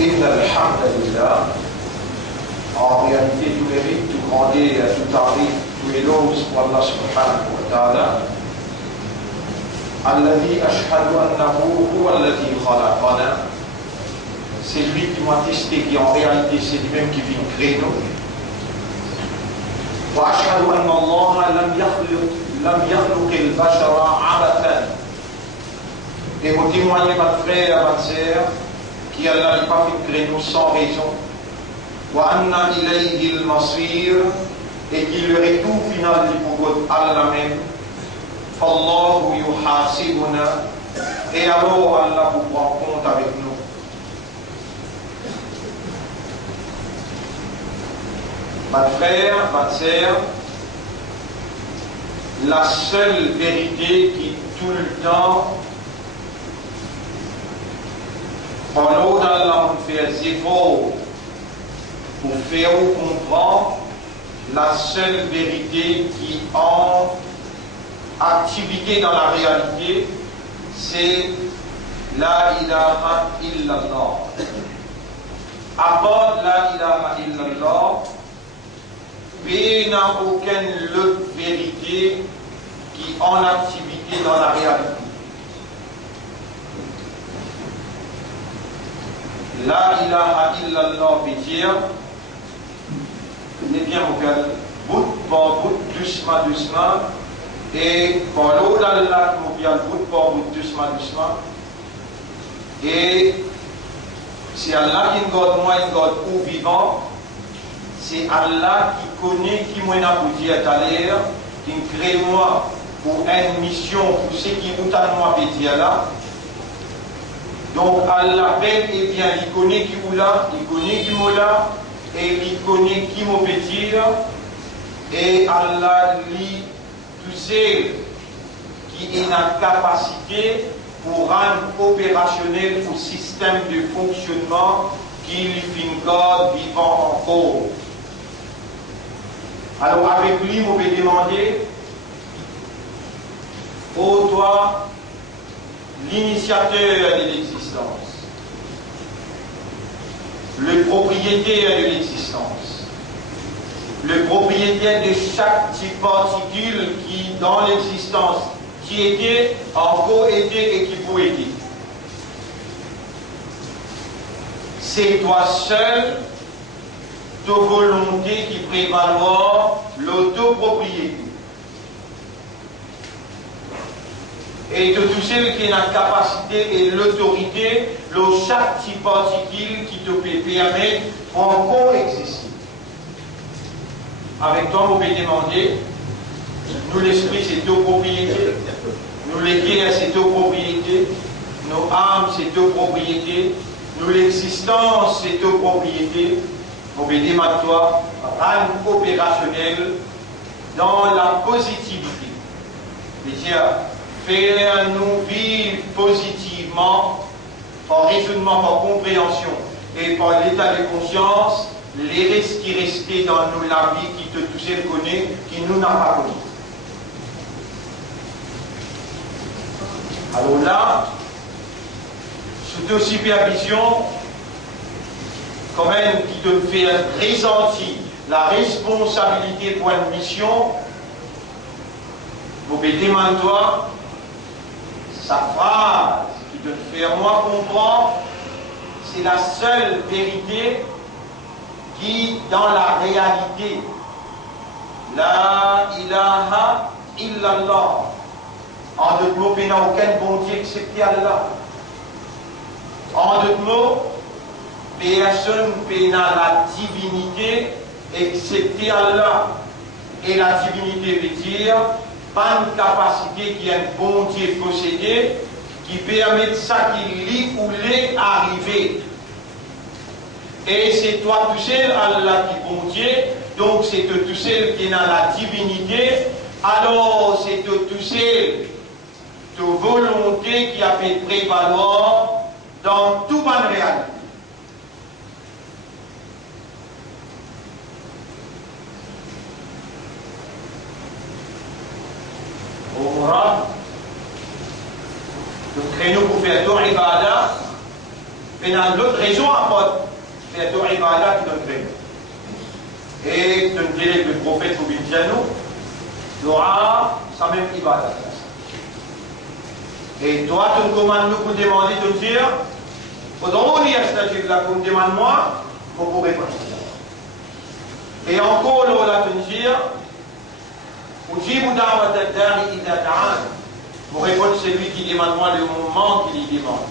إن الحمد لله. En réalité, tout mérite, tout grandé, tout tarif, tout éloge pour Allah subhanahu wa ta'ala. Alladhi ashhadu annahu huwa alladhi khalaqana. C'est lui qui m'a testé, qui en réalité c'est lui-même qui vient créer nous. Wa ashhadu anna Allah lam yakhluq al-bashara abathan. Et vous témoignez, ma frère, ma sœur, qui Allah n'a pas fait créer nous sans raison. Wa anna ilayhi al-masir, et qu'il le retour final du pouvoir Allah même. Fallahu yuhasibuna, et alors Allah vous prend compte avec nous. Ma frère, ma sœur, la seule vérité qui tout le temps pendant d'Allah on fait des efforts pour faire comprendre la seule vérité qui en activité dans la réalité, c'est la ilaha illallah. À part la ilaha illallah, il n'y a aucune autre vérité qui en activité dans la réalité. La ilaha illallah veut dire, eh bien, on fait bout par bout, doucement, doucement, et par l'eau d'Allah, on fait bout par bout, doucement, doucement, et c'est Allah qui nous garde moi, il garde ou vivant, c'est Allah qui connaît, qui m'a dit à l'heure, qui crée moi pour une mission, pour ce qui vous a moi dit là. Donc Allah bel et bien, il connaît qui vous là, il connaît qui m'a là, et il connaît qui m'a dire, et Allah lui, tout seul, qui est la capacité pour rendre opérationnel le système de fonctionnement qui lui fait garde vivant encore. Alors avec lui, vous pouvez demander, ô toi, l'initiateur de l'existence, le propriétaire de l'existence, le propriétaire de chaque petite particule qui, dans l'existence, qui était, encore était et qui pouvait être. C'est toi seul, ta volonté qui prévaloir l'autopropriété. Et de tout celui qui a la capacité et l'autorité, chaque petite particule qui te permet encore exister. Avec toi, vous pouvez demander, nous l'esprit c'est deux propriétés, nous les guerres c'est deux propriétés, nos âmes c'est deux propriétés, nous l'existence c'est deux propriétés. Vous pouvez dire à toi, rendre opérationnel dans la positivité. C'est-à-dire, faire nous vivre positivement par raisonnement, par compréhension et par l'état de conscience, les risques qui restaient dans nous, la vie qui te touchait, le connaît, qui nous n'a pas connu. Alors là, sous ta supervision, quand même qui te fait ressentir la responsabilité pour une mission, vous pouvez demander toi sa phrase qui te fait moi comprendre, c'est la seule vérité qui, dans la réalité, la ilaha illallah, en d'autres mots, il n'y a aucun bon Dieu excepté Allah. En d'autres mots, personne n'a la divinité excepté Allah. Et la divinité veut dire pas une capacité qui est un bon Dieu possédé, qui permet de ça qu'il lit ou l'est arrivé. Et c'est toi tout seul, Allah qui est bon Dieu, donc c'est toi tout seul qui a la divinité, alors c'est toi tout seul, ta volonté qui a fait prévaloir dans toute bonne réalité. Au Coran, le créneau pour faire ton ibadah, Mais il y a d'autres raisons à part faire de ibadah qui donne créneau. Et de nous dire que le prophète ou bien nous, aura sa même ibadah. Et toi, tu me commandes nous pour demander de dire, pendant qu'on y a c'est-à-dire là, pour me demander moi, vous pourrez pas. Et encore, là, tu me dire, Ujibu da'wat ad-da'i idha da'an. Vous répondez celui qui demande moi le moment qu'il y demande.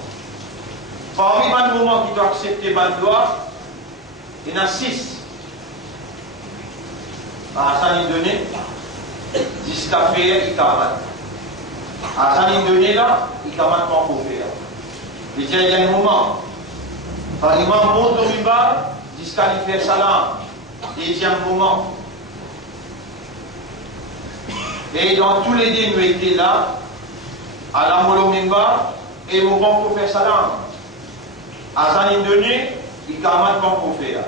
Parmi les moments qui doit accepter ma loi, il y en a 6. Hassan il donné, 10 cafés, il camarade. Hassan il donné là, il camarade pas pour faire. Il y a un moment. Par l'imam monte au riba, disqualifié salam. Deuxième moment. Et dans tous les deux, nous étions là, à la Molomimba, et nous vont pour faire salam. Hassan il donné, il camarade pas pour faire.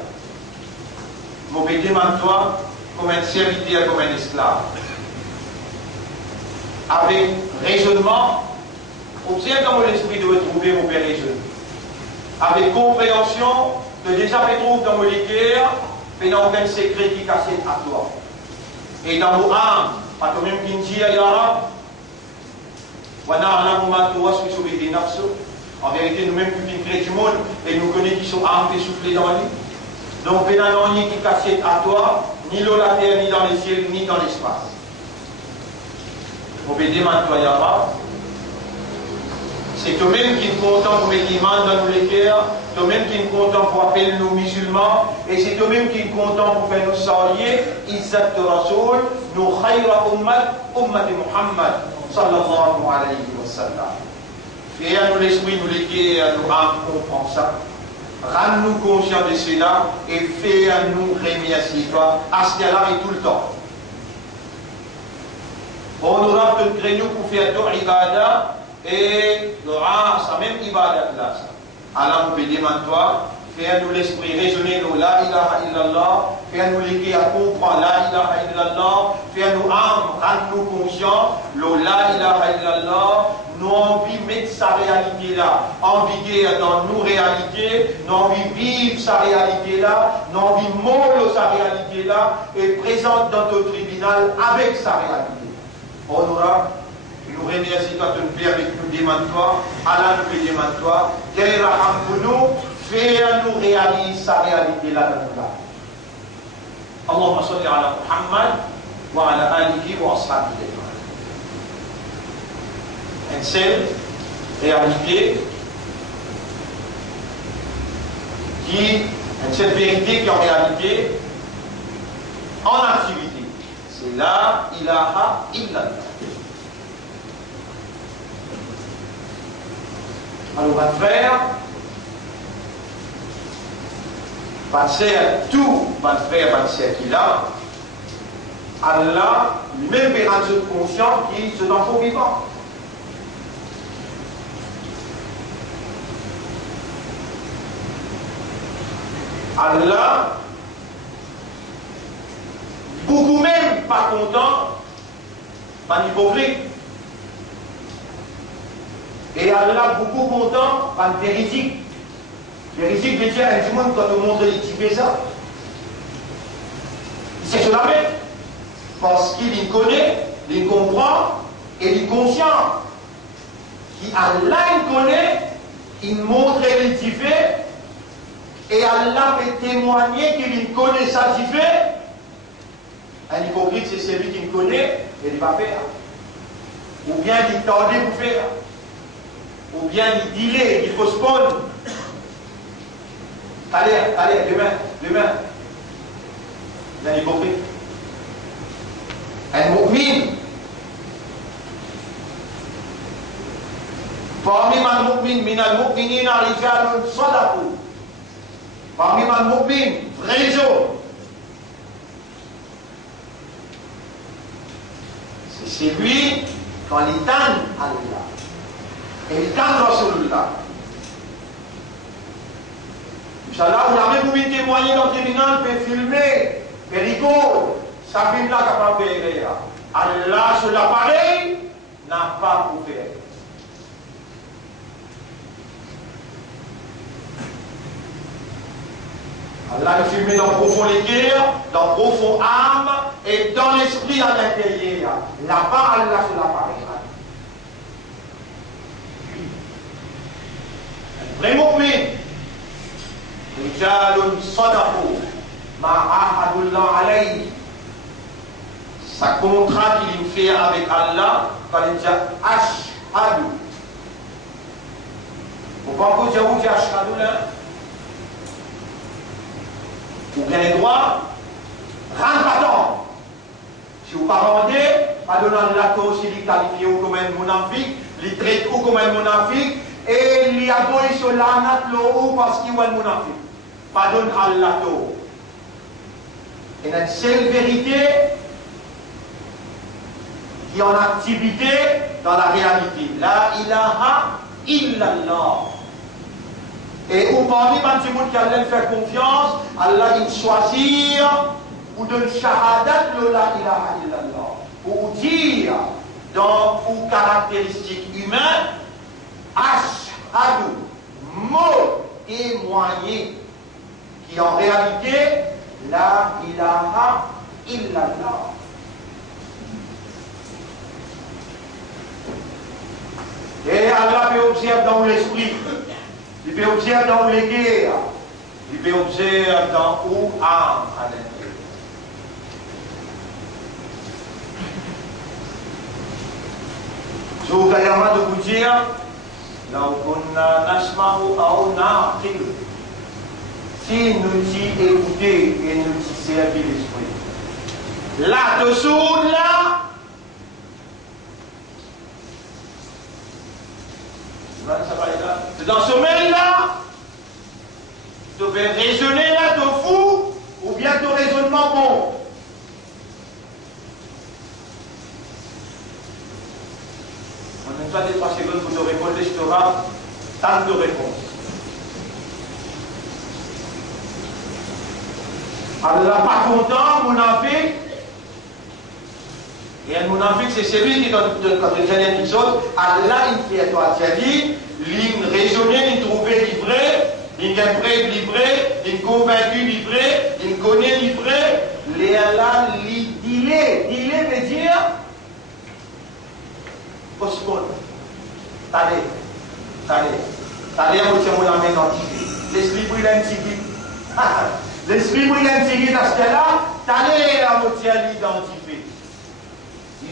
Mon bébé demande-toi comme un serviteur, comme un esclave. Avec raisonnement, observe dans mon esprit de retrouver mon père raisonné. Avec compréhension, de déjà retrouve dans mon cœur, mais dans aucun secret qui casse à toi. Et dans mon âme, pas toi-même qui me dit à Yara, en vérité, nous-mêmes qui créons du monde, et nous connaissons qui sont armes et soufflés dans lui. Donc, il n'y a rien qui casse à toi, ni l'eau la terre, ni dans les cieux, ni dans l'espace. On peut demander Yara. C'est toi-même qui est content pour mettre l'imam dans les cœurs, toi-même qui est content pour appeler nous musulmans, et c'est toi-même qui est content pour faire nous saluer, Izzat de Rasoul, nous khayra ummat Muhammad, sallallahu alayhi wa sallam. Et à nous l'esprit, nous les cœurs, nous âmes, comprend ça. Rends-nous conscients de cela et fais à nous remercier toi, à ce là et tout le temps. On aura de créneau pour faire ton ibadah. Et l'aura sa même ibadat là. Alors on peut demander toi, fais-nous l'esprit raisonner nous la ilaha illallah, fais-nous l'équer à comprendre la ilaha illallah, fais-nous âme, rends-nous conscients, la ilaha illallah, nous envie mettre sa réalité là, envie dans nos réalités, nous envie vivre sa réalité là, nous envie moller sa réalité là, et présente dans ton tribunal avec sa réalité. On aura. Nous remercions toi de nous faire avec nous, demande-toi, Allah nous fait demande-toi, quel raham pour nous, fais-nous réaliser sa réalité là dans nous là. Allahumma salli ala Muhammad wa ala alihi wa ashabihi. Une seule réalité une seule vérité qui est en réalité en activité. C'est la ilaha illallah. Alors, on va faire passer à tout, va faire passer qu'il a. Allah lui-même verra ce conscient qui se dans son vivant. Allah, beaucoup même pas content, pas hypocrite. Et Allah beaucoup content par le véridique. Véridique veut dire un monde quand on montre qu'il fait ça. Il sait se la mettre. Parce qu'il connaît, il comprend et il est conscient. Qui Allah il connaît, il montre qu'il fait. Et Allah peut témoigner qu'il connaît ça qu'il fait. Un hypocrite, c'est celui qui me connaît et il va faire. Ou bien il tendait pour faire. Ou bien il dirait, il faut spawn. Allez, demain. Il est hypocrite. Un mu'min. Parmi man mu'min, minal mu'minina rijalun sadaqu. Parmi man mu'min, vrai homme. C'est lui quand il tente Allah. Et il tente Rasulullah. Inch'Allah, vous avez voulu témoigner dans le tribunal, peut filmer, peut rigoler. Ça filme là capable de faire. Allah sur l'appareil n'a pas pour faire. Allah il filme dans le profond les cœurs, dans le profond âme et dans l'esprit à l'intérieur. Là-bas, Allah se l'apparaîtra. Vrai mu'min, rijalun sadaqu ma ahadullah alayhi. Sa contrat qu'il fait avec Allah, quand il dit ashhadu. Vous pouvez dire où dit ashhadu là? Vous avez le droit, rentre pas. Si vous ne rendez pas, donner la cause, il est qualifié comme un monafique, il traite comme un monafique, et il y a beau sur la natte l'eau parce qu'il est un monafique. Pas donner Allah l'eau. Et la seule vérité qui est en activité dans la réalité. La ilaha illallah. Et au parmi de monde qui allait faire confiance, Allah il choisit ou donne shahadat la ilaha illallah. Pour dire dans une caractéristique humaine, ashhadu, mot témoigné, qui en réalité la ilaha illallah. Et Allah peut observer dans l'esprit. Il peut observer dans les guerres. Il peut observer dans où âme à l'intérieur. Je vous permets de vous dire, si nous y écoutons et nous y servons l'esprit. Là-dessous, là, dans ce sommeil-là, tu devais raisonner là de fou ou bien de raisonnement bon. En même temps, des 3 secondes pour te répondre, je te rends tant de réponses. Allah pas content, mon avis. Et un monafique, c'est celui qui, quand il dit quelque chose, Allah, il fait à toi, il raisonner, il trouver livré, il est prêt livré, il est convaincu livré, il connaît livré, les Allah, il dit, veut dire, postpone. T'allez, on tient mon amène en l'esprit brûle un petit peu. L'esprit brûle un petit peu dans ce cas-là, t'allez à mon tient l'identifier.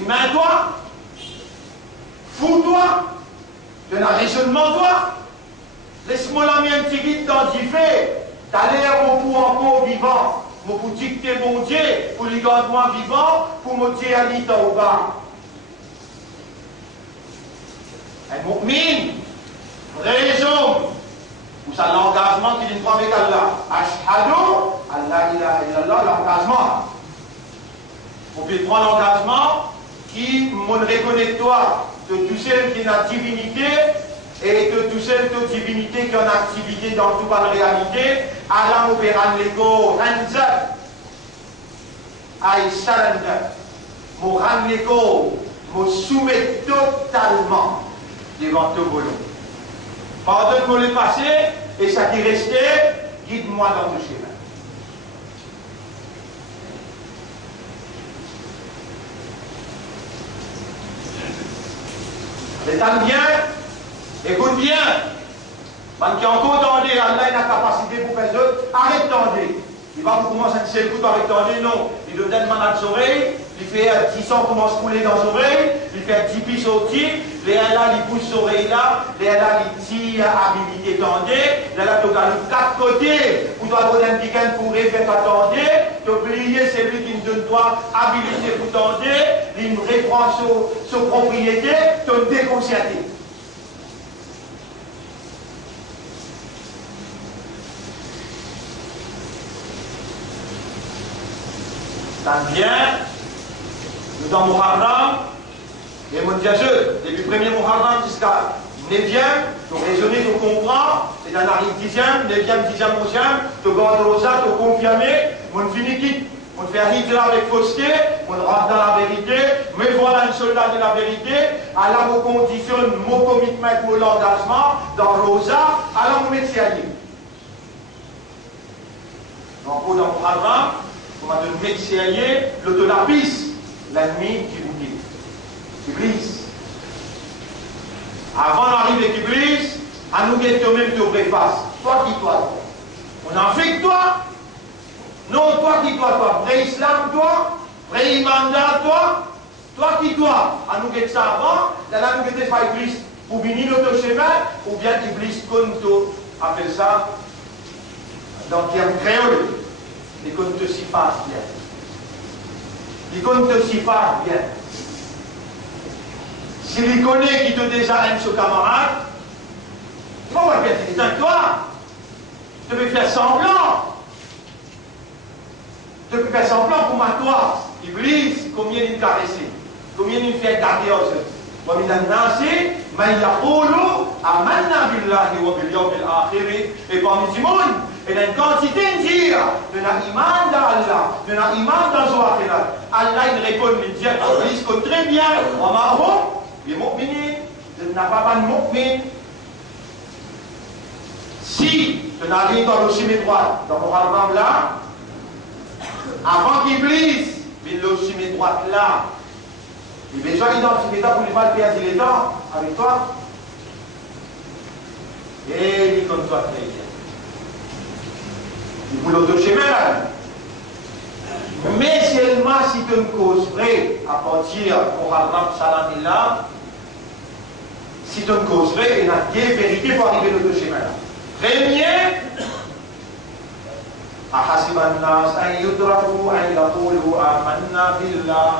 Humain-toi, fous-toi, de un raisonnement-toi, laisse-moi la mienne petit guide d'identifier, t'as l'air au bout encore vivant, pour dicter mon Dieu, pour lui garder moi vivant, pour me dire à l'île au bas. Un mu'min, raison, ou ça l'engagement qu'il prend avec Allah. Ashhadu, Allah ilaha illallah, l'engagement. On peut prendre l'engagement qui me reconnaît toi de tout celle qui est en divinité et de tout celle de divinité qui est en activité dans toute la réalité. Allah m'opéra l'ego, hanza, I surrender. Mon rang l'ego, me soumet totalement devant ton volonté. Pardonne-moi le passé et ça qui restait, guide-moi dans ton chemin. Étant bien, écoute bien. Man qui encore tendé, Allah a la capacité pour faire d'autres, arrête tendé. Il va vous commencer à dire écoute avec tendé, non. Il donne man à les oreilles, il fait 10 ans commence à couler dans les oreilles, il fait 10 pieds sortir, les Allah il pousse les oreilles là, les Allah il tire habilité tendé, les Allah il a 4 côtés, pour toi donner un petit pour faire tendé, t'oublier celui qui nous donne toi habilité pour tendé, il reprend sa propriété, te déconcerté. Tant bien, nous dans Muharram, et mon Dieu, depuis le 1er Muharram jusqu'à 9e, tu raisonnes, tu comprends, c'est dans la 10e, 9e, 10e, 11e, tu gardes rosa, tu confirmes, mon finiquit, on fait hijra avec fausseté, on rentre dans la vérité, mais voilà un soldat de la vérité, alors on conditionne mon commitment, mon engagement dans rosa, alors on met sérieux. Donc, dans le programme, on va te mettre sérieux, l'autolapis, l'ennemi qui vous dit. Iblis. Avant d'arriver avec Iblis, à nous guetter même te préface. Toi qui toi. On en fait que toi. Non, toi qui toi. Vrai islam, toi. Vrai imanda, toi. Toi qui toi. À nous guetter ça avant, là nous guetter pas Iblis. Pour venir notre chemin, ou bien Iblis comme tu appelle ça, dans le terme créole, et qu'on te s'y passe bien. Et qu'on te s'y passe bien. S'il connaît qui te déjà aime ce camarade, il va faire des toi. Tu peux faire semblant. Tu peux faire semblant pour ma toi. Iblis, combien il caresse, combien il fait garder aux autres. ومن الناس من يقول آمنا بالله وباليوم الآخر et parmi du monde il y a une quantité de dire de la iman d'Allah de la iman dans le akhirat. Allah il répond il dit Iblis comme très bien وما هم بمؤمنين il n'a pas de mu'min. Si tu n'arrives dans le chemin droit dans mon album là avant qu'Iblis vienne le chemin droit là. Il est déjà identifié pour les mal perdre les temps avec toi. Et il comme toi très bien. Il voulait l'autre chemin. Mais seulement si tu me causes vrai à partir pour Abraham Salam là, si tu me causes vrai, il y a des vérités pour arriver à l'autre chemin là. Premier, أحسب الناس أن يتركوا أن يقولوا آمنا بالله.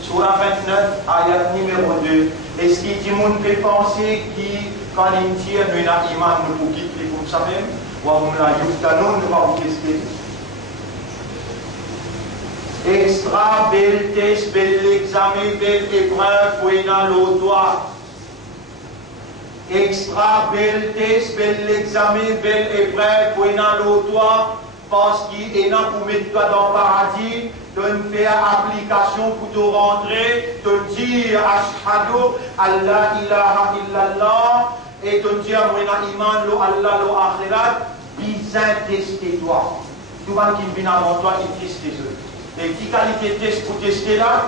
Surah 29, ayat numéro 2. Est-ce qu'il dit monde peut penser qui, quand il tire, nous avons iman, nous pour quitter comme ça même, ou on l'a yuftanon, nous va vous tester. Extra, bel test, bel examen, belle épreuve, pour y aller au doigt. Extra, bel test, bel examen, belle épreuve, pour y aller au doigt. Parce qu'il est là pour mettre toi dans le paradis, de faire application pour te rentrer, te dire Ashhadu Allah ilaha illallah et te dire Mouina iman lo Allah lo akhirat, bizarre tester toi. Tout le monde qui vient avant toi, il teste tes œufs. Et qui qualité test pour tester là?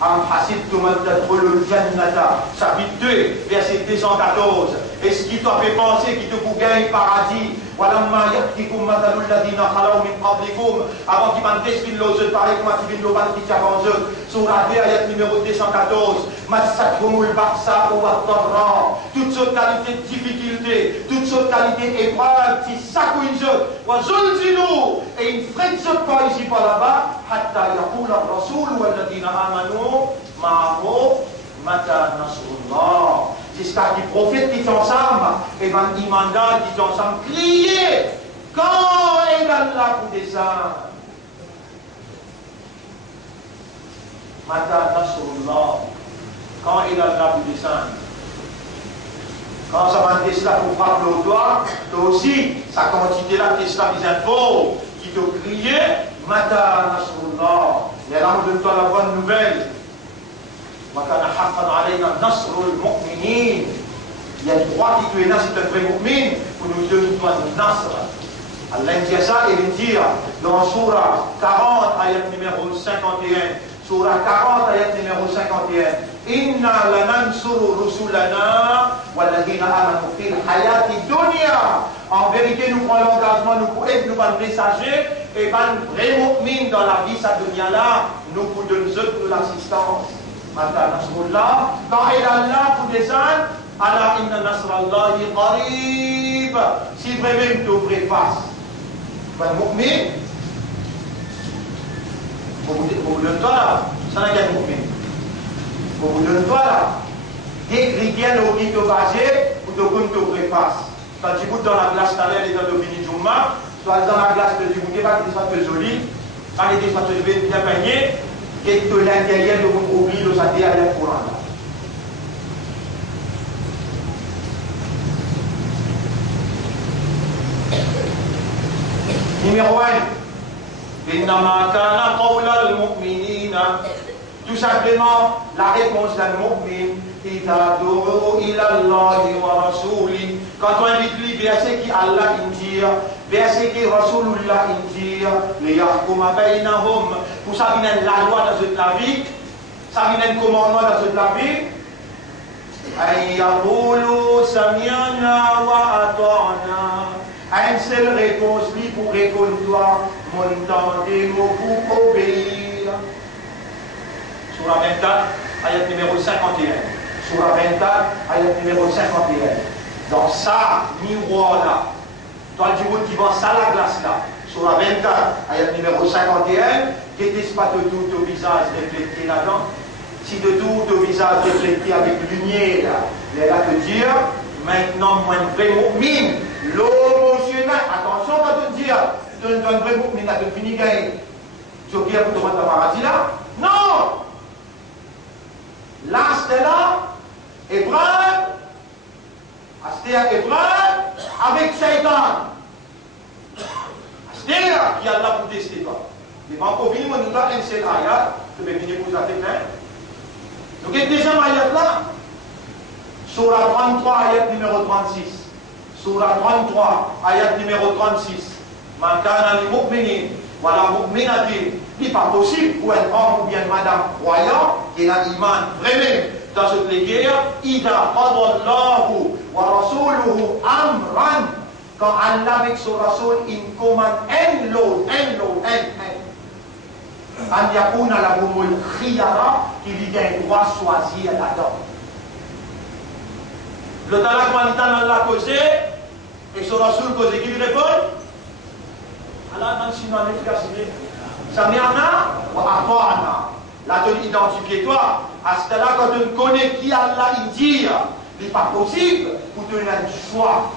Am hasibtum an tadkhulul jannata, chapitre 2, verset 214. Est-ce qui t'a fait penser qu'il te vous gagne paradis? Walamma ya'tikum mathalul ladina khalaw min qablikum, avant qu'il m'en teste l'eau, pareil comme tu viens de l'eau qui avant eux. Surah 2, ayat numéro 214. Massathumul ba'sa wa dharra. Toutes sortes de qualités de difficultés, toutes sortes de qualités épreuves, qui s'accouillent wa zulzilu, et une frette pas ici par là-bas, hatta yaqula ar-rasul wal ladina amanu ma'ahu mata nasrullah. Jusqu'à qui prophète qui est ensemble, et ben imanda qui est ensemble, crier quand est Allah pour descendre. Mata nasrullah, quand est Allah pour descendre. Quand ça va être là pour frapper au doigt, toi aussi, sa quantité là qui est là, des infos, qui te crier, Mata nasrullah. Et là, on donne toi la bonne nouvelle. وكان حقا علينا نصر المؤمنين. Il y a trois qui tu es là, c'est un vrai mu'min, pour nous donner toi le nasr. Allah dit ça et il dit dans Surah 40, ayat numéro 51. Surah 40, ayat numéro 51. Inna lanansuru rusulana walladhina amanu fil hayati dunya. En vérité, nous prenons l'engagement, nous pour être, nous pas messager, et pas un vrai mu'min dans la vie, sa dunya là, nous pour donner l'assistance. Mata nasrullah, quand il est là pour descendre, ala inna nasrallahi qarib. Si vraiment tu ouvres face, ben mu'min, pour vous donner toi là, ça n'a qu'un mu'min. Pour vous donner toi là, des critères qui te basent pour te connaître tu ouvres face. Quand tu goûtes dans la glace, tu as l'air d'être au Bini Djouma, tu vas dans la glace, tu goûtes pas que ça te joli, quand les fois te bien peigné, et de l'intérieur de votre oubli de sa terre à la Coran. Numéro 1. Innama kana qawla al-mu'minina. Tout simplement, la réponse d'un mu'min, idha du'u ila Allahi wa rasuli. Quand on invite lui, verset qui Allah dit, verset qui Rasulullah dit, les yahkuma bainahum, pour ça vient la loi dans toute la vie, ça vient un commandement dans toute la vie. Ayyabulu samiana wa ata'na. Une seule réponse pour répondre toi, m'entendez-vous pour obéir. Surah 24, ayat numéro 51. Surah 24, ayat numéro 51. Dans ça, miroir là, toi le monde qui vend ça la glace là. Surah 24, ayat numéro 51, qu'est-ce pas de tout au visage reflété là-dedans? Si de tout au visage reflété avec lumière, il est là te dire, maintenant, moi, un vrai mu'min, l'homme musulman, attention quand tu dis, tu es un vrai mu'min, tu as fini gagner. Tu veux dire pour te rendre au paradis là? Non! Là, c'était là, épreuve, c'était épreuve avec Shaitan. C'était là qui a là pour tester toi. Mais pas encore fini, moi, nous avons un seul ayat, je vais venir pour ça, donc, il y a déjà un ayat là. Surah 33, ayat numéro 36. Surah 33, ayat numéro 36. Man kana li mu'minin wa la mu'minatin. Il n'est pas possible pour un homme ou bien une madame croyant qui a l'iman vraiment dans cette guerre. Ida qadallahu wa rasuluhu amran. Quand Allah avec son rasoul, il commande un lot. An yakuna lahumul khiyara, qu'il y a un droit choisir là-dedans. Le talak manitan l'a causé, et son rasoul causé, qui lui répond? Allah n'a pas d'efficacité. Sami'na wa ata'na. Là, tu identifies toi. À ce là quand tu connais qui Allah il dit, il n'est pas possible pour te donner un choix.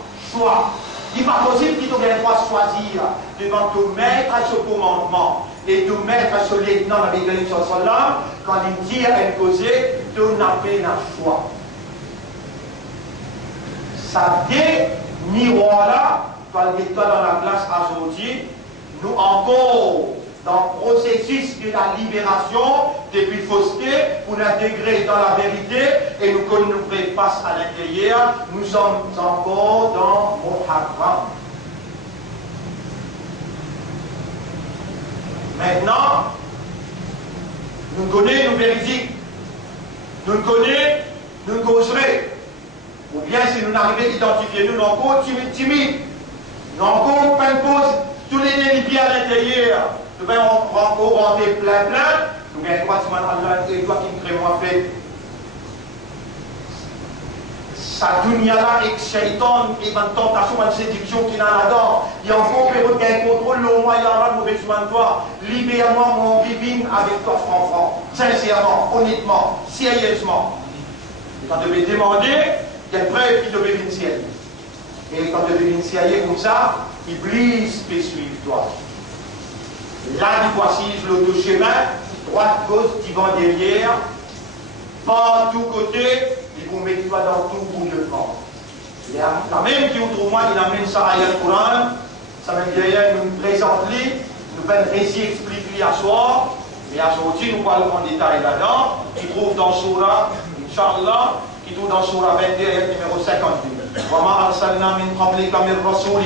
Il n'est pas possible qu'il te donne un droit de choisir devant te mettre à ce commandement et te mettre à ce lieutenant Nabi Karim sallam quand il dit à une cause, tu n'as pas un choix. Ça dit, miroir-là, quand il est dans la classe aujourd'hui, nous encore dans le processus de la libération depuis fausseté pour l'intégrer dans la vérité et nous connaître face à l'intérieur, nous sommes encore dans Muharram. Maintenant, nous connaissons nos véridiques, nous connaissons nos causeries, ou bien si nous n'arrivons à identifier, nous sommes encore timides, nous sommes encore plein de causes, tous les déliés à l'intérieur. Nous allons encore rentrer plein. Nous allons voir si Allah et toi qui me crée moi fait. Sa dunya là avec Shaitan et ma tentation, ma séduction qui est là-dedans. Il y a encore un contrôle, le moi, il y a un mauvais chemin de toi. Libère-moi mon vivine avec toi, franc. Sincèrement, honnêtement, sérieusement. Et quand tu devais demander, il y a une preuve qui devait venir ciel. Et quand tu devais venir comme ça, Iblis peut suivre toi. Là, voici le deux chemins, droite, gauche, devant, derrière, par tous côtés, il vous met toi dans tout bouillonnement. La même qui autrement, il amène ça à le Coran, ça veut dire nous présente lui, nous faisons récit explique-lui à soir, et à sortir, nous parlons en détail là-dedans, qui trouve dans Surah, Inch'Allah, qui trouve dans Surah 22, numéro 52. وَمَا أَرْسَلْنَا مِنْ قَبْلِكَ مِنْ رَسُولٍ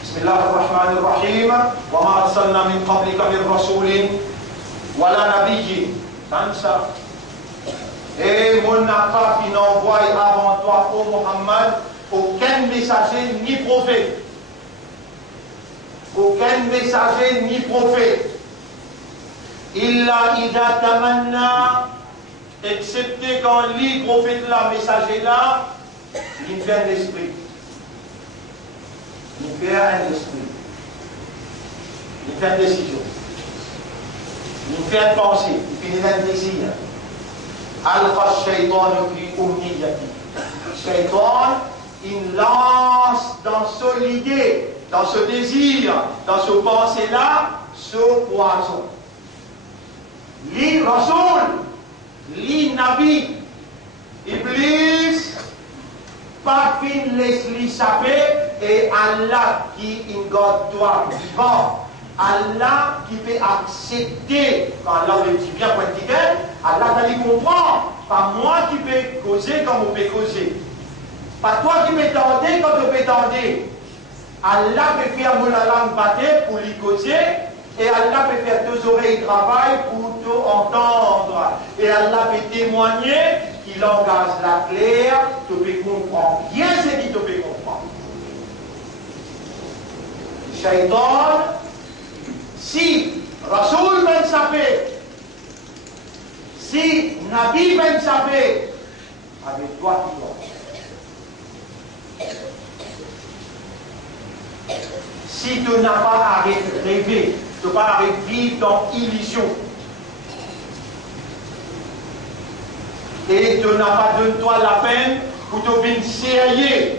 بسم الله الرحمن الرحيم وما أرسلنا من قبلك من رسول ولا نبي تنسى et mon n'a qui n'envoie avant toi ô Muhammad aucun messager ni prophète illa idha tamanna excepté quand lit prophète là messager là il fait un esprit. Il fait un esprit. Il fait une décision. Il fait une pensée. Il fait un désir. Alpha Shaitan fi umniyati. Shaitan, il lance dans son idée, dans ce désir, dans ce pensée-là, ce poison. Li Rasoul, li Nabi, Iblis, pas fin laisse-lui saper. Et Allah qui engorde toi vivant, Allah qui peut accepter, quand Allah le dit bien pratiquer, Allah va lui comprendre, pas moi qui peux causer comme on peut causer, pas toi qui peux tenter comme on peut tenter. Allah peut faire mon langue battre pour lui causer, et Allah peut faire deux oreilles travail pour te entendre. Et Allah peut témoigner qu'il engage la claire, tu peux comprendre bien ce qu'il te peut comprendre. Shaitan, si Rasoul ben sapé, si Nabi ben sapé, avec toi qui dois. Si tu n'as pas arrêté de rêver, tu n'as pas arrêté de vivre dans l'illusion, et tu n'as pas donné toi la peine pour te venir sérieux,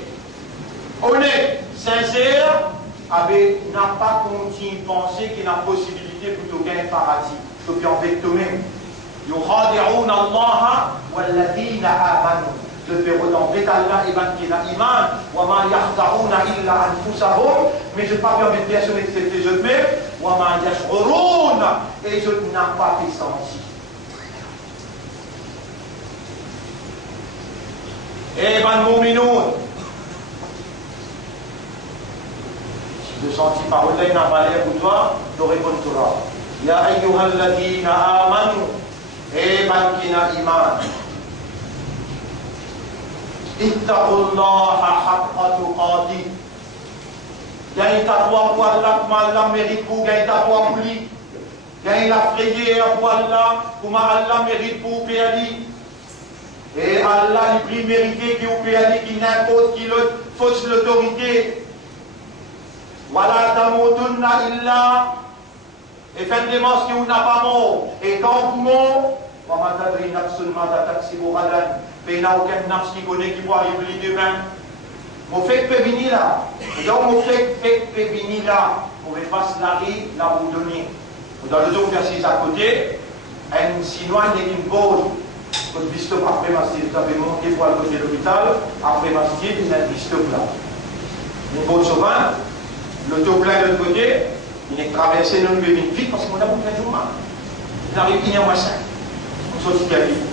honnête, sincère, avec n'a pas continué de penser qu'il y a une possibilité pour te gagner paradis. Tu peux en faire toi-même. يخادعون الله والذين آمنوا. Je vais redemander Allah et ban qui n'a iman. وما يخدعون إلا أنفسهم. Mais je ne pas permettre de personne excepté eux-mêmes. وما يشعرون. Et je n'ai pas fait sentir. Eh ben mu'minun. Si tu sens parole là, il n'a pas l'air pour toi, tu réponds Torah. Ya ayyuhal ladina amanu. Eh ben qui n'a iman. Ittaqullaha haqqa tuqatih. Gagne ta foi pour Allah, comme Allah mérite pour gagner ta foi pour lui. Gagne la prière pour Allah, comme Allah mérite pour payer. Et Allah, il prie mérité qui vous paye, qui n'importe qui fausse l'autorité. Voilà, tamotunna illa. Et faites des monstres qui vous n'a pas mort. Et quand vous mort, wamatadri nafsun matataksibu hadan. Mais il n'y a aucun nafs qui connaît qui va arriver demain. Mon fait peut venir là. Et donc, mon fait peut venir là. Vous pouvez pas se l'arriver, là vous donner. Dans le autre verset à côté, un sinois n'est qu'une pause. Quand le bistop après Masjid, vous avez monté pour aller côté de l'hôpital, après Masjid, il y a un bistop là. Une bonne sauvage, l'auto plein de l'autre côté, il est traversé dans le bébé vite parce qu'on a beaucoup de jours. Il arrive, il y a un machin. On sortit de la vie.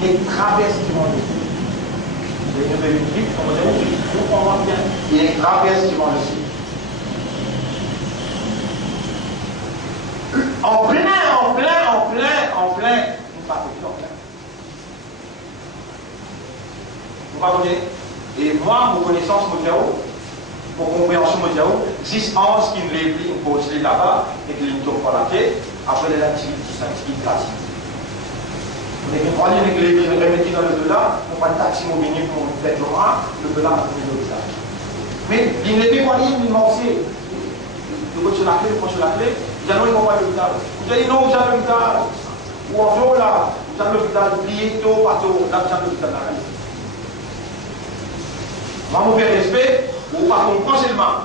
Il est traversé du monde. Il y a un bébé vite, on va dire, on comprend bien. Il est traversé du monde aussi. En plein. Vous comprenez? Et moi, mon connaissance mondiale, mon compréhension mondiale, 10 ans qui me lève, il me pose là-bas, et qu'il me tombe par la tête, après l'activité scientifique classique. On est compris, on est remettre dans le dollar, on prend un taxi mobilier pour le faire le dollar pour le dollar. Mais il n'est pas libre, il m'a aussi. Le coach sur la clé, ils allons y voir l'hôpital. Vous allez non, vous allez l'hôpital. Ou en gros là, vous allez l'hôpital, oubliez tout, pas tout, là vous allez l'hôpital. Moi, mon père respect, ou pas comprendre seulement.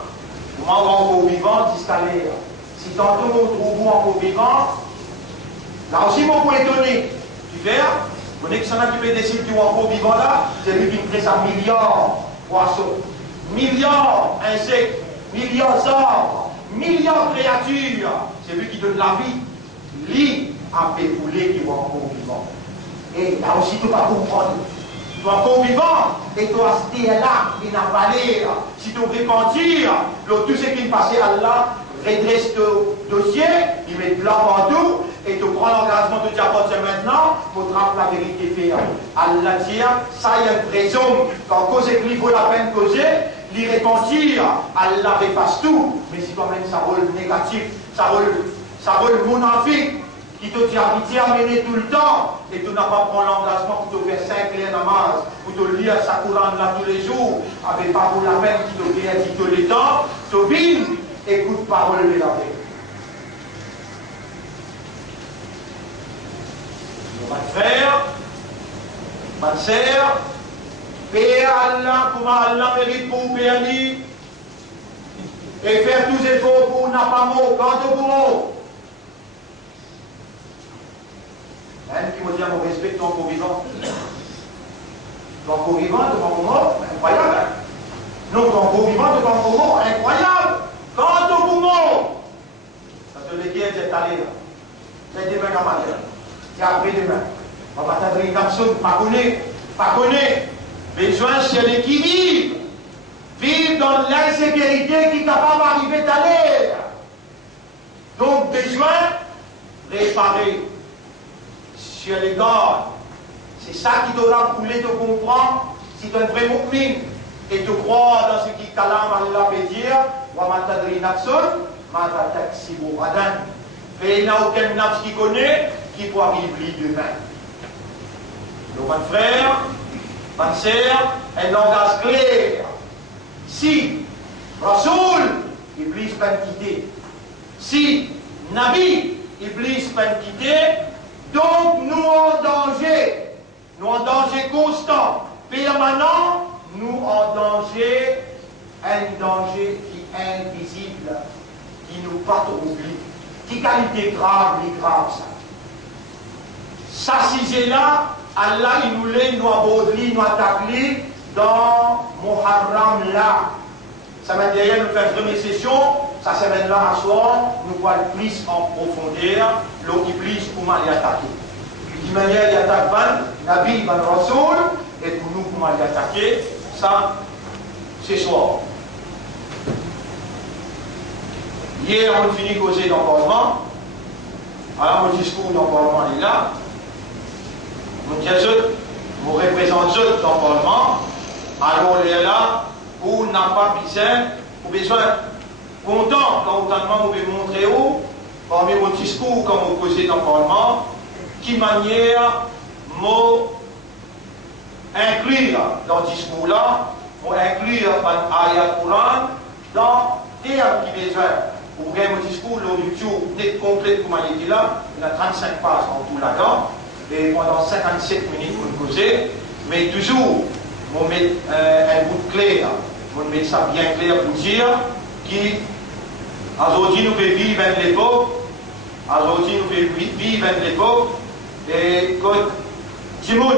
Vous m'en encore vivant, discalé. Si tantôt vous trouvez encore vivant, là aussi, mon point étonné. Tu fais, vous connaissez que ça qui peut décider du encore vivant là, c'est lui qui me crée ça milliards poissons, milliards insectes, milliards arbres, milliards créatures. C'est lui qui donne la vie. Lui a fait pouler qui va encore vivant. Et là aussi, tu vas comprendre. Tu es encore vivant et tu as été là, il n'a pas l'air. Si tu veux repentir, tout ce qui est passé à Allah, redresse ton dossier, il met de l'or partout et tu prends l'engagement de dire c'est maintenant pour te rappeler la vérité faire. Allah dit, ça il y a une raison. Quand cause et qu'il vaut la peine causer, l'y repentir, Allah efface tout. Mais si toi-même ça rôle négatif, ça rôle monafique, qui te dit habiter à mener tout le temps, et tu n'as pas pris l'engagement pour te faire 5 clés namaz, pour te lire sa Coran là tous les jours, avec pas pour la peine qui te vient dit tous les temps, tu viens, écoute parole de la paix. Mon frère, ma sœur, paix à Allah, comment Allah mérite pour vous payer, et faire tous les efforts pour n'a pas mot, quand au bout. Même qui me dit, on respecte ton corps vivant. Ton corps vivant devant ton mort, incroyable. Non, ton corps vivant devant ton mort, incroyable. Quand ton mort, ça te le dit, c'est allé là. C'est demain comme manière. C'est après-demain. On va t'adresser une personne, pas connaît. Besoin, c'est l'équilibre. Vivre dans insécurité qui est capable d'arriver à l'air. Donc, besoin de réparer sur les gardes. C'est ça qui doit couler de comprendre si tu es un vrai mu'min et tu crois dans ce qui kalam Allah peut dire, wa ma tadri nafsun, ma taksibu ghadan. Et il n'y a aucun nafs qui connaît qui peut arriver demain. Donc, mon frère, ma sœur, un langage clair. Si Rasoul, Iblis peut quitter. Si Nabi, Iblis peut quitter, donc nous en danger constant, permanent, nous en danger, un danger qui est invisible, qui nous pas oublie, qui qualité grave, ça. Ça, si c'est là, Allah, il nous l'a, nous abodli, nous attaqué dans Muharram là. Ça m'a dit, nous faire une première session, ça semaine là à soir, nous voyons plus en profondeur, l'eau qui plus comment il attaquer. D'une manière, il attaque Nabi, Rasoul, et pour nous, comment il attaquer, ça, c'est soir. Hier, on a fini de causer dans le Parlement. Alors, mon discours dans le Parlement est là. Mon représente dans le Parlement. Alors, on est là pour n'a pas besoin content quand vous pouvez montrer où, parmi vos discours, quand vous causez dans le Parlement, qui manière mot inclure dans le discours là, pour inclure un ayat Coran dans les termes qui besoin. Vous voyez mon discours, l'audio net complet comme il est là, il y a 35 pages en tout là-dedans, et pendant 57 minutes pour causer, mais toujours, on met un bout de clair, on met ça bien clair pour dire qu'aujourd'hui nous pouvons vivre à l'époque, aujourd'hui nous pouvons vivre à l'époque, et quand Jimoun,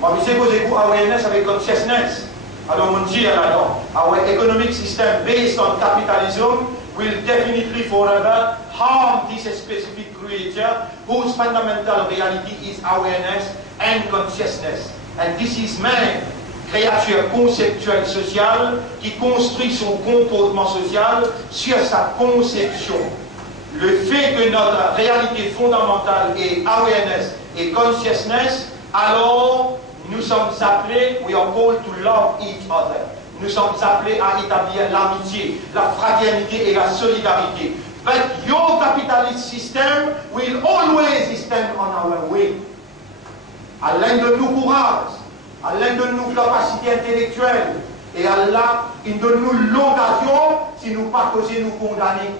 moi je sais que vous avez awareness avec consciousness, alors on dit là-dedans, our economic system based on capitalism will definitely forever harm this specific creature whose fundamental reality is awareness and consciousness. And this is man, créature conceptuelle sociale qui construit son comportement social sur sa conception. Le fait que notre réalité fondamentale est awareness et consciousness, alors nous sommes appelés, we are called to love each other. Nous sommes appelés à établir l'amitié, la fraternité et la solidarité. But your capitalist system will always stand on our way. Allah donne nous courage, Allah donne nous capacité intellectuelle, et Allah il donne nous l'occasion, si nous pas causer nous condamner.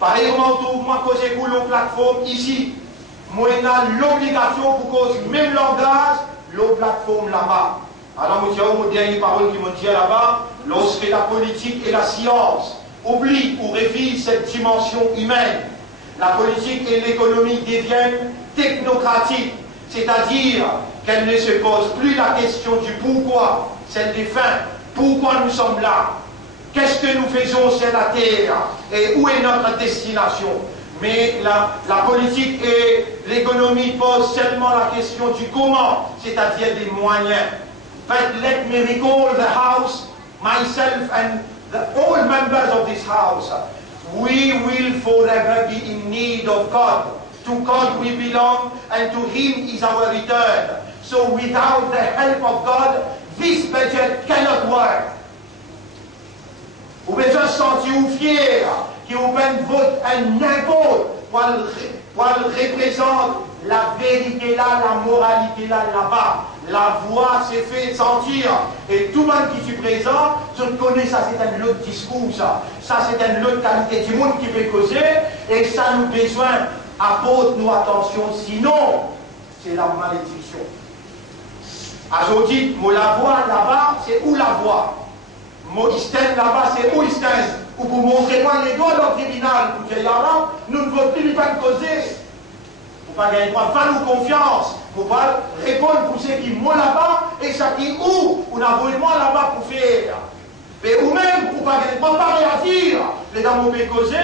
Par exemple, moi causer pour nos plateformes ici, moi j'ai l'obligation pour cause même langage, l'autre plateforme là-bas. Alors, je tiens aux dernières paroles qui m'ont dit là-bas, lorsque la politique et la science oublient ou révisent cette dimension humaine, la politique et l'économie deviennent technocratiques, c'est-à-dire qu'elles ne se posent plus la question du pourquoi, celle des fins, pourquoi nous sommes là, qu'est-ce que nous faisons sur la terre et où est notre destination. Mais la politique et l'économie posent seulement la question du comment, c'est-à-dire des moyens. But let me recall the house, myself and all members of this house. We will forever be in need of God. To God we belong and to Him is our return. So without the help of God, this budget cannot work. Vous besoin sentir fier qui vous vote un impôt pour représente la vérité là, la moralité là, là-bas. La voix s'est fait sentir. Et tout le monde qui est présent, je connais ça, c'est un autre discours, ça. Ça, c'est une autre qualité du monde qui peut causer. Et ça, nous besoin, apporte-nous attention, sinon, c'est la malédiction. Aujourd'hui, la voix là-bas, c'est où la voix? Mon Isten là-bas, c'est où Isten? Ou pour montrer moi les doigts dans le tribunal, pour dire, là, nous ne voulons plus pas causer. Pour pas gagner droit, faire nous confiance, pour pas répondre pour ceux qui sont là-bas et ceux qui où on a voulu moi là-bas pour faire. Mais ou même pour pas gagner droit, pas réagir. Les dames ont causer,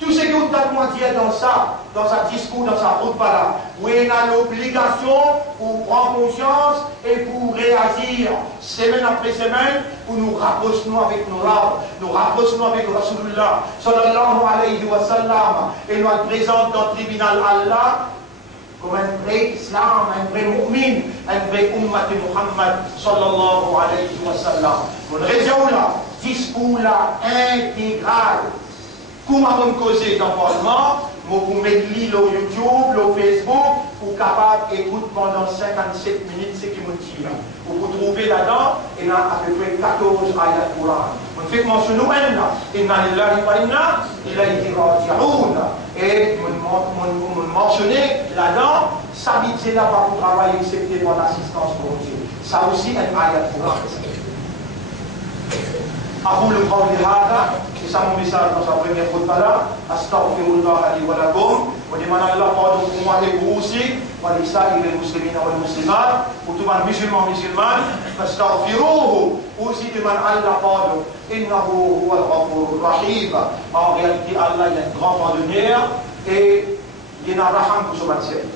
tout ce que vous avez dit dans ça, dans sa discours, dans sa route là, où il a l'obligation pour prendre conscience et pour réagir semaine après semaine, pour nous rapprocher avec nos larmes, nous rapprocher avec Rasulullah sallallahu alayhi wa sallam, et nous présente dans le tribunal Allah comme un vrai islam, un vrai mu'min, un vrai ummat Muhammad sallallahu alayhi wa sallam. Mon raison là, discours là intégral. Comment on cause dans le Parlement, vous mettez le YouTube, le Facebook, pour capable d'écouter pendant 57 minutes ce qui me dit. Vous trouvez là-dedans, il y a à peu près 14 ayats du Coran. On fait mention nous là, inna lillahi wa inna ilayhi raji'un. Et vous mentionnez là-dedans, s'habituer là-bas pour travailler, excepté pour l'assistance pour Dieu. Ça aussi, un ayat du Coran. أقول قولي هذا يسمى مثال مصابين يقول فلا أستغفر الله لي ولكم ولمن الله قادكم وحبوسي ولسائر المسلمين والمسلمات وطبعا مسلمان فاستغفروه أوصي لمن الله قادك إنه هو الغفور الرحيم. En réalité, Allah est un grand pardonneur et il y a un raham pour son serviteur.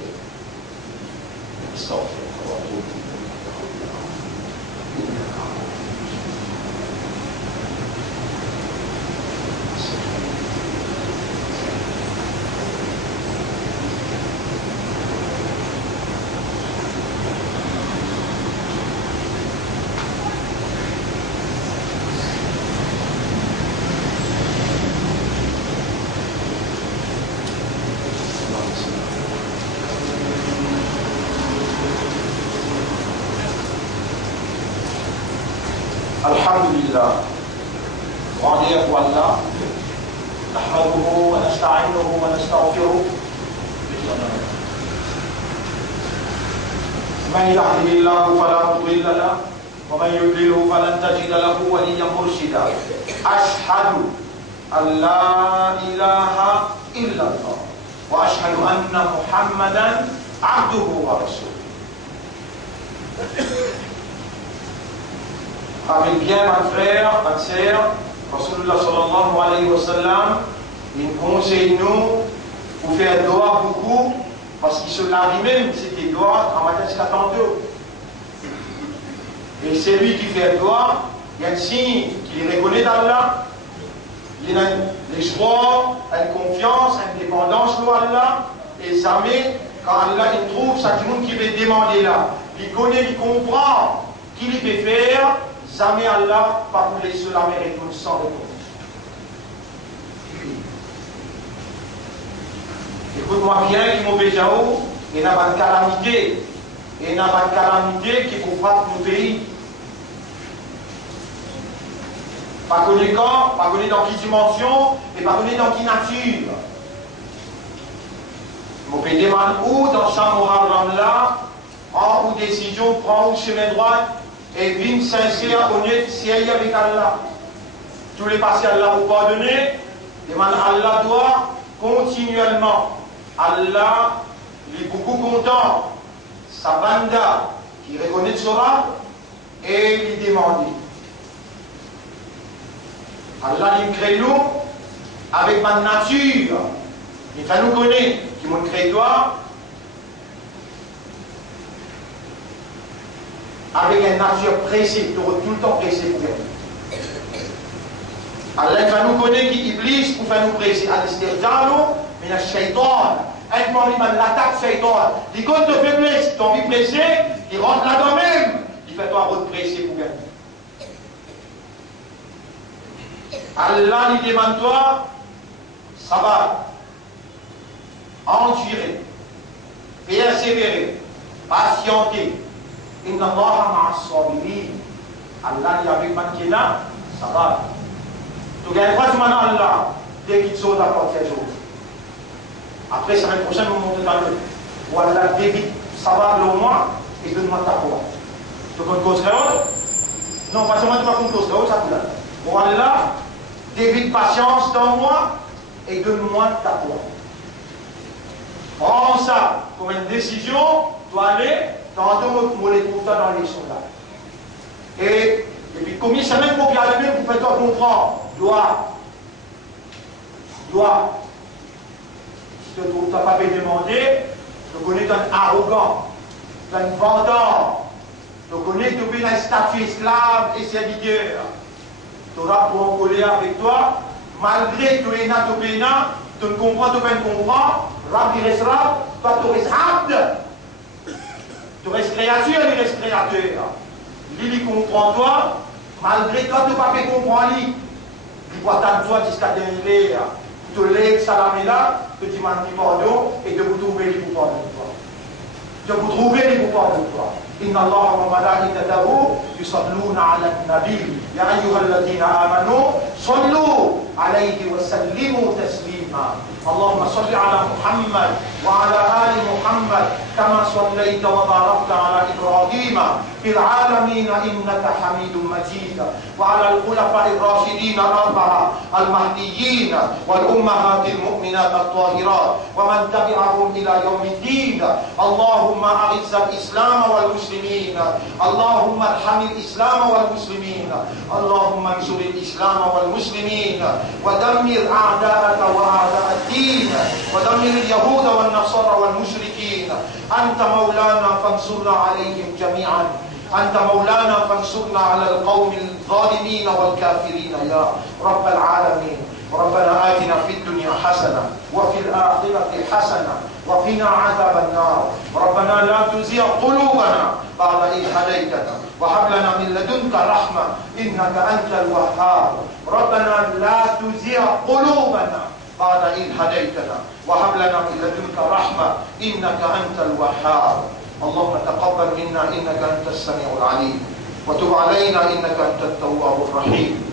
Alhamdulillah, grandeur pour Allah, nahmaduhu wa nasta'inuhu wa nastaghfiruh. Man yahdihillahu fala mudilla lahu wa man yudlilhu falan tajida lahu waliyyan murshida. Ashhadu an la ilaha illallah wa ashhadu anna Muhammadan abduhu wa rasuluh. Avec bien, ma frère, ma sœur, Rasulullah sallallahu alayhi wa sallam, il conseille nous pour faire doigt beaucoup, parce qu'il se l'a lui-même, c'était doigt en matin jusqu'à tantôt. Et c'est lui qui fait doigt, il y a un signe qu'il reconnaît d'Allah, il a l'espoir, une confiance, une dépendance pour Allah, et jamais, quand Allah il trouve ça, tout le monde qui veut demander là, il connaît, il comprend, qu'il peut faire. Jamais Allah pas vous laisser la mer et tout sans réponse. Écoute-moi bien, qui mauvais jaou, il n'y a pas de calamité. Il n'y a pas de calamité qui vous frappe nos pays. Pas connu quand, pas connu dans quelle dimension, et pas connu dans quelle nature. Vous pouvez demander où dans ce Muharram là, prend où décision, prend où chemin droit. Et vine sincère, honnête, sérieux avec Allah. Tous les passés Allah vous pardonner, demande Allah doit continuellement. Allah il est beaucoup content. Sa banda qui reconnaît Sora et lui demande. Allah il crée nous avec ma nature. Il fait nous connaître qui m'ont créé toi. Avec une nature pressée, tout le temps pressé pour elle. Allah va nous connaître qui Iblis pour faire nous presser. Al-Istirjalo, mais la shaitan. Un moment, il l'attaque shaitan. Il compte de faiblesse, tu as envie de presser, il rentre là-dedans même. Il fait toi votre pressé pour elle. Allah lui demande toi, ça va. Endurer, persévérer, patienter. Inna Allah ma'as-sabirin. Allah dit avec Mankina, ça va. Donc, il y a une fois de Allah, dès qu'il saute à porter les autres. Après, la semaine prochaine, on monte dans le. Ou Allah débite, ça va au moins, et donne-moi ta voix. Tu comptes cause réole? Non, pas seulement tu vas compter cause réole, ça coule. Ou Allah débite patience dans moi, et donne-moi ta voix. Prends ça comme une décision, tu dois aller. Tantôt, vous les trouvez dans l'élection là. Et puis, combien ça même pour y arriver, vous faites comprendre. Doit. Tu n'as pas pu demander, tu connais un arrogant, un vendeur, tu connais que tu es un statut esclave et serviteur. Tu auras pour en coller avec toi, malgré que tu es nato pénat, tu ne comprends, tu ne comprends, Rabbi restera, toi tu restes abd. Tu restes créature, il reste créateur. Lui comprend toi, malgré toi, tu n'as pas pu comprendre lui. Il voit tant de toi jusqu'à dernier. Tu lèves salamé là, tu demandes pardon et de vous trouver les pouvoirs de toi. De vous trouver les pouvoirs de toi. إن الله وملائكته يصلون على النبي يا أيها الذين آمنوا صلوا عليه وسلموا تسليما اللهم صل على محمد وعلى آل محمد كما صليت وباركت على إبراهيم في العالمين إنك حميد مجيد وعلى الخلفاء الراشدين الأربعة المهديين والأمهات المؤمنات الطاهرات ومن تبعهم إلى يوم الدين اللهم أعز الإسلام والمسلمين اللهم ارحم الإسلام والمسلمين اللهم انصر الإسلام والمسلمين ودمر أعداءك وأعداء الدين ودمر اليهود والنصارى والمشركين أنت مولانا فانصرنا عليهم جميعا أنت مولانا فانصرنا على القوم الظالمين والكافرين يا رب العالمين ربنا آتنا في الدنيا حسنة وفي الآخرة حسنة وقنا عذاب النار ربنا لا تزغ قلوبنا بعد إذ هديتنا وهب لنا من لدنك رحمة إنك أنت الوهاب ربنا لا تزغ قلوبنا بعد إذ هديتنا وهب لنا من لدنك رحمة إنك أنت الوهاب اللهم تقبل منا إنك أنت السميع العليم وتب علينا إنك أنت التواب الرحيم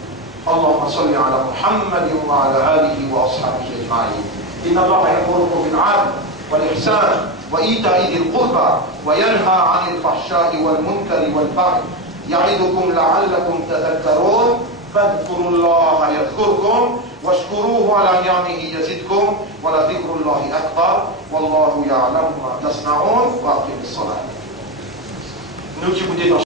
اللهم صل على محمد وعلى آله وأصحابه أجمعين إن الله يأمركم بالعدل والإحسان وإيتاء ذي القربى وينهى عن الفحشاء والمنكر والبغي يعظكم لعلكم تذكرون فاذكروا الله يذكركم واشكروه على نعمه يزدكم ولذكر الله أكبر والله يعلم ما تصنعون وأقم الصلاة.